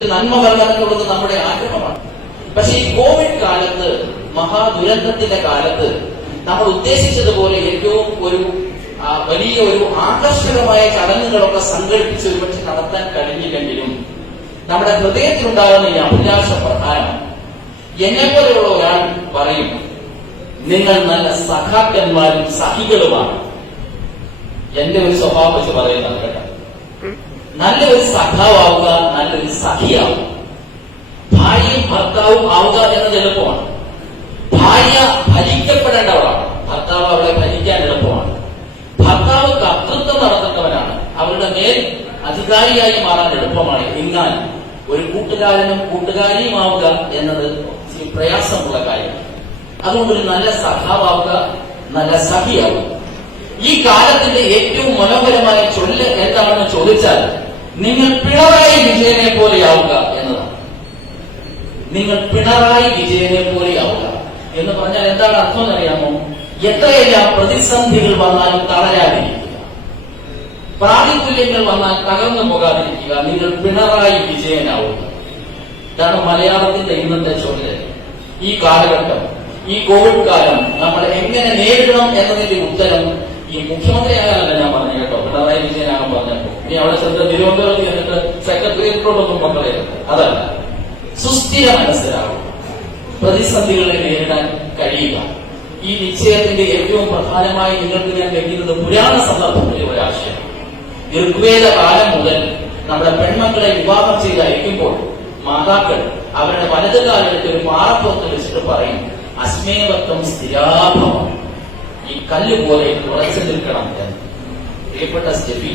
നന്മ വരണമെന്നുള്ളത് നമ്മുടെ ആഗ്രഹമാണ്. പക്ഷെ ഈ കോവിഡ് കാലത്ത്, മഹാദുരന്തത്തിന്റെ കാലത്ത് നമ്മൾ ഉദ്ദേശിച്ചതുപോലെ ഏറ്റവും വലിയ ഒരു ആകർഷകമായ ചടങ്ങുകളൊക്കെ സംഘടിപ്പിച്ച് ഒരുപക്ഷെ നടത്താൻ കഴിഞ്ഞില്ലെങ്കിലും നമ്മുടെ ഹൃദയത്തിലുണ്ടാകുന്ന ഈ അഭിലാഷം പ്രധാനമാണ്. എന്നെപ്പോലെയുള്ള ഒരാൾ പറയും, നിങ്ങൾ നല്ല സഖാക്കന്മാരും സഖികളുമാണ്. എന്റെ ഒരു സ്വഭാവം വെച്ച് പറയുന്നത് കേട്ടോ. നല്ലൊരു സഖാവുക, നല്ലൊരു സഖിയാവുക. ഭാര്യയും ഭർത്താവും ആവുക എന്നത് എളുപ്പമാണ്. ഭാര്യ ഭരിക്കപ്പെടേണ്ടവളാണ്, ഭർത്താവ് അവളെ ഭരിക്കാൻ എളുപ്പമാണ്. ഭർത്താവ് കർത്തൃത്വം നടത്തേണ്ടവനാണ്, അവരുടെ മേൽ അധികാരിയായി മാറാൻ എളുപ്പമാണ്. എന്നാൽ ഒരു കൂട്ടുകാരനും കൂട്ടുകാരിയുമാവുക എന്നത് പ്രയാസമുള്ള കാര്യമാണ്. അതുകൊണ്ട് ഒരു നല്ല സഖാവുക, നല്ല സഖിയാവുക. ഈ കാലത്തിന്റെ ഏറ്റവും മനോഹരമായ ചൊല്ല് എന്താണെന്ന് ചോദിച്ചാൽ, നിങ്ങൾ പിണറായി വിജയനെ പോലെയാവുക എന്നതാണ്. നിങ്ങൾ പിണറായി വിജയനെ പോലെയാവുക എന്ന് പറഞ്ഞാൽ എന്താണ് അർത്ഥം എന്നറിയാമോ? എത്രയെല്ലാം പ്രതിസന്ധികൾ വന്നാലും തളരാതിരിക്കുക, പ്രാതികൂല്യങ്ങൾ വന്നാൽ തകർന്നു പോകാതിരിക്കുക. നിങ്ങൾ പിണറായി വിജയനാവുക. ഇതാണ് മലയാളത്തിന്റെ ഇന്നത്തെ ചൊല്ല്. ഈ കാലഘട്ടം, ഈ കോവിഡ് കാലം നമ്മൾ എങ്ങനെ നേരിടണം എന്നതിന്റെ ഉത്തരം ഈ മുഖ്യമന്ത്രിയാകാനല്ല ഞാൻ പറഞ്ഞു കേട്ടോ, പിണറായി വിജയനാകാൻ പറഞ്ഞപ്പോ. ഇനി അവിടെ ചെന്ന് തിരുവനന്തപുരത്ത് ചെന്നിട്ട് സെക്രട്ടേറിയറ്റിലോട്ടൊന്നും പങ്കെടുക്കരുത്. അതല്ല, സുസ്ഥിര മനസ്സിലാവും, പ്രതിസന്ധികളെ നേരിടാൻ കഴിയുക. ഈ നിശ്ചയത്തിന്റെ ഏറ്റവും പ്രധാനമായി നിങ്ങൾക്ക് ഞാൻ വെക്കുന്നത് പുരാണ സന്ദർഭത്തിലെ ഒരാശയം. ഋഗ്വേദ കാലം മുതൽ നമ്മുടെ പെൺമക്കളെ വിവാഹം ചെയ്ത് അയക്കുമ്പോൾ മാതാക്കൾ അവരുടെ വലതുകാലെടുത്ത് ഒരു പാറപ്പുറത്ത് വെച്ചിട്ട് പറയും, അസ്മേവത്വം സ്ഥിരാഭവം, ഈ കല്ല് പോലെ ഉറച്ചു നിൽക്കണം എന്ന്. പ്രിയപ്പെട്ട സ്റ്റെഫി,